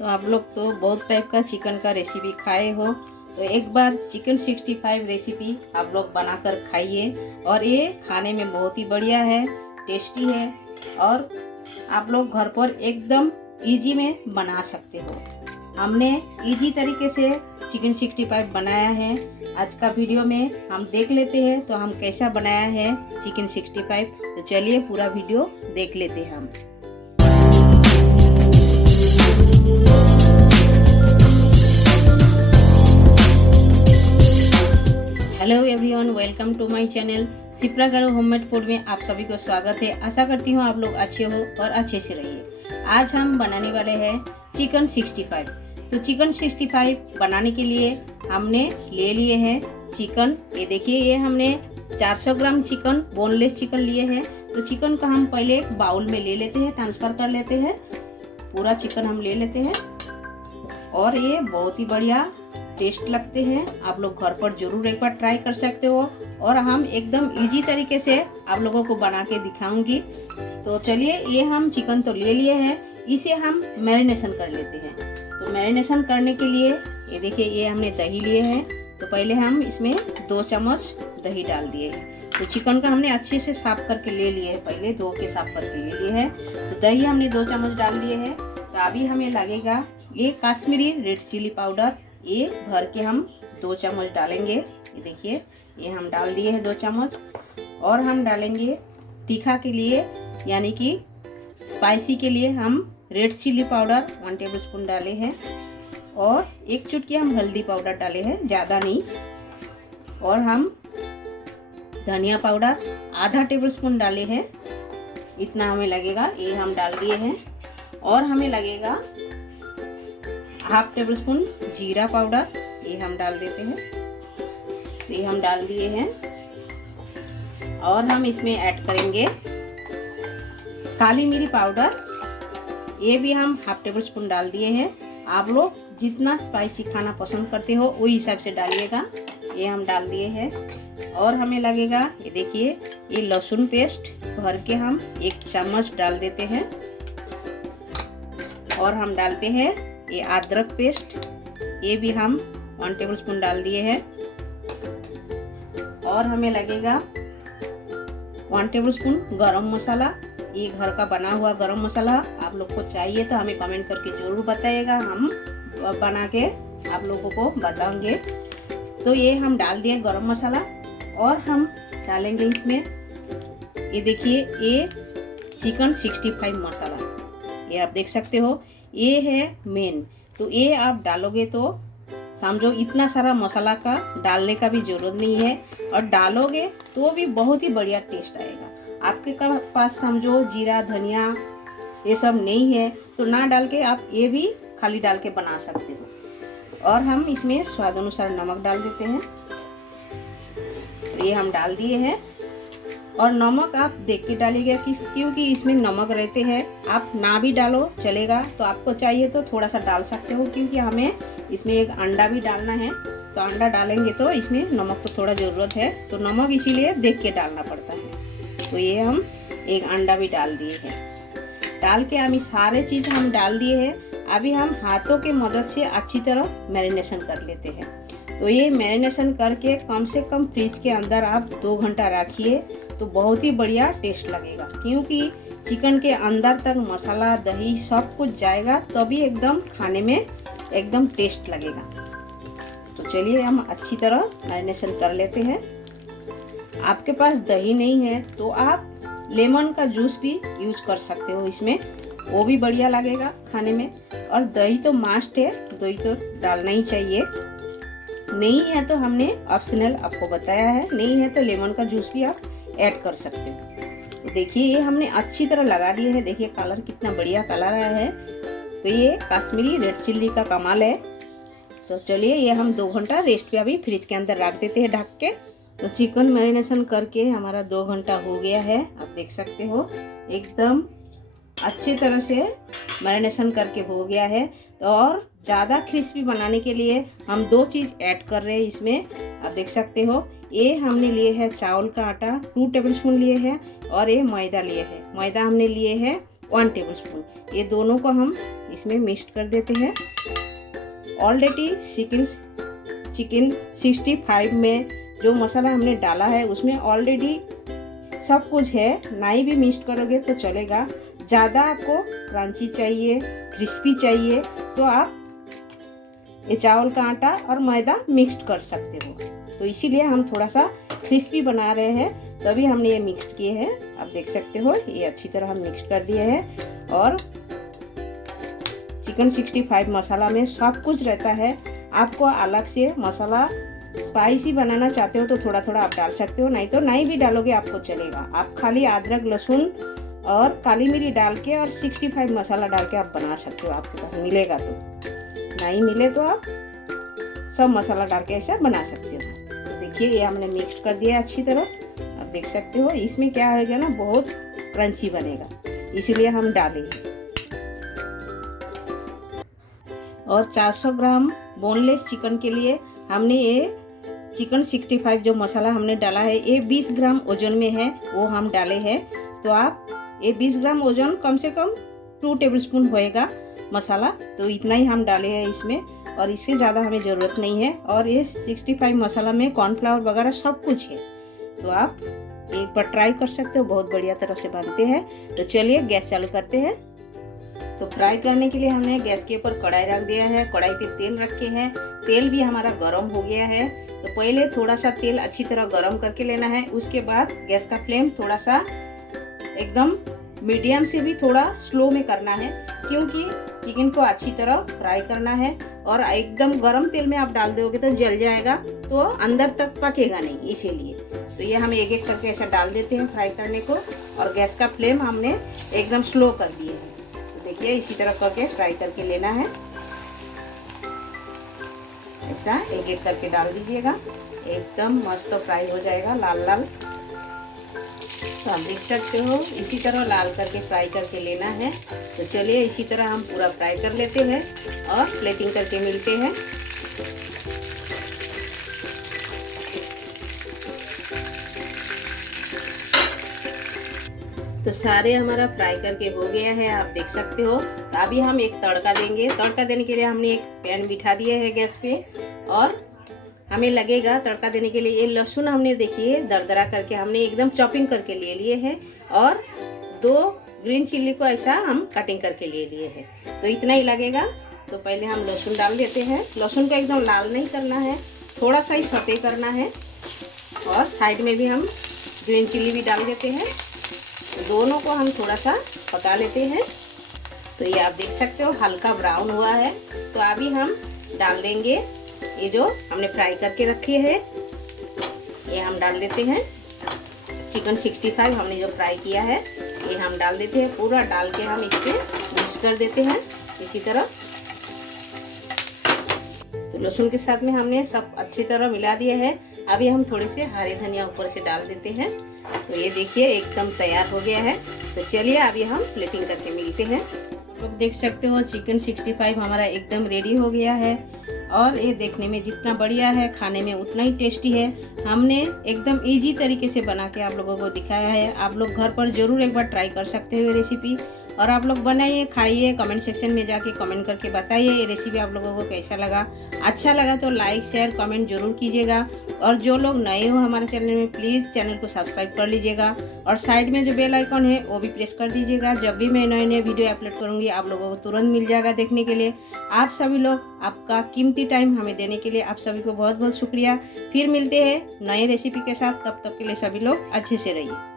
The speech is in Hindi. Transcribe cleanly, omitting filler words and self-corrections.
तो आप लोग तो बहुत टाइप का चिकन का रेसिपी खाए हो, तो एक बार चिकन 65 रेसिपी आप लोग बनाकर खाइए। और ये खाने में बहुत ही बढ़िया है, टेस्टी है और आप लोग घर पर एकदम इजी में बना सकते हो। हमने इजी तरीके से चिकन 65 बनाया है। आज का वीडियो में हम देख लेते हैं तो हम कैसा बनाया है चिकन 65। तो चलिए पूरा वीडियो देख लेते हैं हम। Hello everyone, welcome to my channel Sipra Garo homemade food में आप सभी को स्वागत है। आशा करती हूँ आप लोग अच्छे हो और अच्छे से रहिए। आज हम बनाने वाले हैं चिकन 65। तो चिकन 65 बनाने के लिए हमने ले लिए हैं चिकन। ये देखिए, ये हमने 400 ग्राम चिकन, बोनलेस चिकन लिए हैं। तो चिकन का हम पहले एक बाउल में ले लेते हैं, ट्रांसफर कर लेते हैं। पूरा चिकन हम ले लेते हैं और ये बहुत ही बढ़िया टेस्ट लगते हैं। आप लोग घर पर जरूर एक बार ट्राई कर सकते हो और हम एकदम इजी तरीके से आप लोगों को बना के दिखाऊंगी। तो चलिए, ये हम चिकन तो ले लिए हैं, इसे हम मैरिनेशन कर लेते हैं। तो मैरिनेशन करने के लिए ये देखिए, ये हमने दही लिए हैं। तो पहले हम इसमें 2 चम्मच दही डाल दिए हैं। तो चिकन का हमने अच्छे से साफ करके ले लिए हैं, पहले धो के साफ करके ले लिए हैं। तो दही हमने 2 चम्मच डाल दिए हैं। तो अभी हमें लगेगा ये काश्मीरी रेड चिली पाउडर, ये भर के हम 2 चम्मच डालेंगे। ये देखिए, ये हम डाल दिए हैं 2 चम्मच। और हम डालेंगे तीखा के लिए, यानी कि स्पाइसी के लिए हम रेड चिली पाउडर 1 टेबलस्पून डाले हैं और 1 चुटकी हम हल्दी पाउडर डाले हैं, ज़्यादा नहीं। और हम धनिया पाउडर आधा टेबलस्पून डाले हैं, इतना हमें लगेगा, ये हम डाल दिए हैं। और हमें लगेगा हाफ टेबल स्पून जीरा पाउडर, ये हम डाल देते हैं। तो ये हम डाल दिए हैं। और हम इसमें ऐड करेंगे काली मिर्च पाउडर, ये भी हम हाफ टेबल स्पून डाल दिए हैं। आप लोग जितना स्पाइसी खाना पसंद करते हो वही हिसाब से डालिएगा। ये हम डाल दिए हैं। और हमें लगेगा, ये देखिए, ये लहसुन पेस्ट भर के हम 1 चम्मच डाल देते हैं। और हम डालते हैं ये अदरक पेस्ट, ये भी हम 1 टेबलस्पून डाल दिए हैं। और हमें लगेगा 1 टेबलस्पून गरम मसाला, ये घर का बना हुआ गरम मसाला। आप लोग को चाहिए तो हमें कमेंट करके जरूर बताइएगा, हम बना के आप लोगों को बताएंगे। तो ये हम डाल दिए गरम मसाला। और हम डालेंगे इसमें, ये देखिए, ये चिकन 65 मसाला, ये आप देख सकते हो, ये है मेन। तो ये आप डालोगे तो समझो इतना सारा मसाला का डालने का भी जरूरत नहीं है, और डालोगे तो भी बहुत ही बढ़िया टेस्ट आएगा। आपके पास समझो जीरा धनिया ये सब नहीं है तो ना डाल के आप ये भी खाली डाल के बना सकते हो। और हम इसमें स्वाद अनुसार नमक डाल देते हैं। ये हम डाल दिए हैं। और नमक आप देख के डालिएगा, क्योंकि इसमें नमक रहते हैं। आप ना भी डालो चलेगा, तो आपको चाहिए तो थोड़ा सा डाल सकते हो, क्योंकि हमें इसमें एक अंडा भी डालना है। तो अंडा डालेंगे तो इसमें नमक तो थोड़ा ज़रूरत है, तो नमक इसीलिए देख के डालना पड़ता है। तो ये हम एक अंडा भी डाल दिए हैं। डाल के हम सारे चीज़ हम डाल दिए हैं। अभी हम हाथों की मदद से अच्छी तरह मैरिनेशन कर लेते हैं। तो ये मैरिनेशन करके कम से कम फ्रिज के अंदर आप 2 घंटा रखिए, तो बहुत ही बढ़िया टेस्ट लगेगा, क्योंकि चिकन के अंदर तक मसाला दही सब कुछ जाएगा, तभी एकदम खाने में एकदम टेस्ट लगेगा। तो चलिए, हम अच्छी तरह मैरिनेशन कर लेते हैं। आपके पास दही नहीं है तो आप लेमन का जूस भी यूज कर सकते हो इसमें, वो भी बढ़िया लगेगा खाने में। और दही तो मस्ट है, दही तो डालना ही चाहिए। नहीं है तो हमने ऑप्शनल आपको बताया है, नहीं है तो लेमन का जूस भी आप ऐड कर सकते हो। तो देखिए, ये हमने अच्छी तरह लगा दिए है। देखिए कलर कितना बढ़िया कलर आया है। तो ये काश्मीरी रेड चिल्ली का कमाल है। तो चलिए, ये हम 2 घंटा रेस्ट पे अभी फ्रिज के अंदर रख देते हैं ढक के। तो चिकन मैरिनेशन करके हमारा 2 घंटा हो गया है, आप देख सकते हो एकदम अच्छी तरह से मैरिनेशन करके हो गया है। तो और ज़्यादा क्रिस्पी बनाने के लिए हम 2 चीज़ ऐड कर रहे हैं इसमें, आप देख सकते हो। ये हमने लिए है चावल का आटा 2 टेबलस्पून लिए हैं, और ये मैदा लिए हैं। मैदा हमने लिए हैं 1 टेबलस्पून। ये दोनों को हम इसमें मिक्स कर देते हैं। ऑलरेडी चिकन 65 में जो मसाला हमने डाला है उसमें ऑलरेडी सब कुछ है, नहीं भी मिक्स करोगे तो चलेगा। ज़्यादा आपको क्रंची चाहिए, क्रिस्पी चाहिए तो आप ये चावल का आटा और मैदा मिक्स कर सकते हो। तो इसीलिए हम थोड़ा सा क्रिस्पी बना रहे हैं, तभी हमने ये मिक्स किए हैं। आप देख सकते हो ये अच्छी तरह हम मिक्स कर दिए हैं। और चिकन 65 मसाला में सब कुछ रहता है। आपको अलग से मसाला स्पाइसी बनाना चाहते हो तो थोड़ा थोड़ा आप डाल सकते हो, नहीं तो नहीं भी डालोगे आपको चलेगा। आप खाली अदरक, लहसुन और काली मिर्च डाल के और 65 मसाला डाल के आप बना सकते हो, आपके पास मिलेगा तो। नहीं मिले तो आप सब मसाला डाल के ऐसा बना सकते हो। तो देखिए ये हमने मिक्स कर दिया अच्छी तरह। आप देख सकते हो इसमें क्या होगा ना, बहुत क्रंची बनेगा, इसीलिए हम डाले हैं। और 400 ग्राम बोनलेस चिकन के लिए हमने ये चिकन 65 जो मसाला हमने डाला है ये 20 ग्राम वजन में है, वो हम डाले हैं। तो आप ये 20 ग्राम वजन कम से कम 2 टेबलस्पून होएगा मसाला, तो इतना ही हम डाले हैं इसमें, और इससे ज़्यादा हमें ज़रूरत नहीं है। और ये 65 मसाला में कॉर्नफ्लावर वगैरह सब कुछ है, तो आप एक बार ट्राई कर सकते हो, बहुत बढ़िया तरह से बनते हैं। तो चलिए गैस चालू करते हैं। तो फ्राई करने के लिए हमने गैस के ऊपर कढ़ाई रख दिया है, कढ़ाई पे तेल रखे हैं। तेल भी हमारा गर्म हो गया है। तो पहले थोड़ा सा तेल अच्छी तरह गर्म करके लेना है, उसके बाद गैस का फ्लेम थोड़ा सा एकदम मीडियम से भी थोड़ा स्लो में करना है, क्योंकि चिकन को अच्छी तरह फ्राई करना है। और एकदम गर्म तेल में आप डाल दोगे तो जल जाएगा, तो अंदर तक पकेगा नहीं, इसीलिए। तो ये हम एक एक करके ऐसा डाल देते हैं फ्राई करने को, और गैस का फ्लेम हमने एकदम स्लो कर दिए है। तो देखिए इसी तरह करके फ्राई करके लेना है, ऐसा एक एक करके डाल दीजिएगा, एकदम मस्त फ्राई हो जाएगा लाल लाल। तो आप देख सकते हो इसी तरह लाल करके फ्राई करके लेना है। तो चलिए इसी तरह हम पूरा फ्राई कर लेते हैं और प्लेटिंग करके मिलते हैं। तो सारे हमारा फ्राई करके हो गया है, आप देख सकते हो। तो अभी हम एक तड़का देंगे। तड़का देने के लिए हमने एक पैन बिठा दिया है गैस पे, और हमें लगेगा तड़का देने के लिए ये लहसुन हमने देखिए दरदरा करके हमने एकदम चॉपिंग करके ले लिए हैं, और 2 ग्रीन चिल्ली को ऐसा हम कटिंग करके ले लिए हैं। तो इतना ही लगेगा। तो पहले हम लहसुन डाल देते हैं। लहसुन को एकदम लाल नहीं करना है, थोड़ा सा ही सौते करना है। और साइड में भी हम ग्रीन चिल्ली भी डाल देते हैं। दोनों को हम थोड़ा सा पका लेते हैं। तो ये आप देख सकते हो हल्का ब्राउन हुआ है। तो अभी हम डाल देंगे ये जो हमने फ्राई करके रखी है, ये हम डाल देते हैं। चिकन 65 हमने जो फ्राई किया है ये हम डाल देते हैं, पूरा डाल के हम इसके मिक्स कर देते हैं इसी तरह। तो लहसुन के साथ में हमने सब अच्छी तरह मिला दिया है। अभी हम थोड़े से हरे धनिया ऊपर से डाल देते हैं। तो ये देखिए एकदम तैयार हो गया है। तो चलिए अभी हम प्लेटिंग करके मिलते हैं। आप देख सकते हो चिकन 65 हमारा एकदम रेडी हो गया है, और ये देखने में जितना बढ़िया है खाने में उतना ही टेस्टी है। हमने एकदम इजी तरीके से बना के आप लोगों को दिखाया है। आप लोग घर पर ज़रूर एक बार ट्राई कर सकते हो ये रेसिपी, और आप लोग बनाइए, खाइए, कमेंट सेक्शन में जाके कमेंट करके बताइए ये रेसिपी आप लोगों को कैसा लगा। अच्छा लगा तो लाइक शेयर कमेंट जरूर कीजिएगा, और जो लोग नए हो हमारे चैनल में प्लीज़ चैनल को सब्सक्राइब कर लीजिएगा, और साइड में जो बेल आइकन है वो भी प्रेस कर दीजिएगा। जब भी मैं नए नए वीडियो अपलोड करूँगी आप लोगों को तुरंत मिल जाएगा देखने के लिए। आप सभी लोग आपका कीमती टाइम हमें देने के लिए आप सभी को बहुत बहुत शुक्रिया। फिर मिलते हैं नए रेसिपी के साथ, तब तक के लिए सभी लोग अच्छे से रहिए।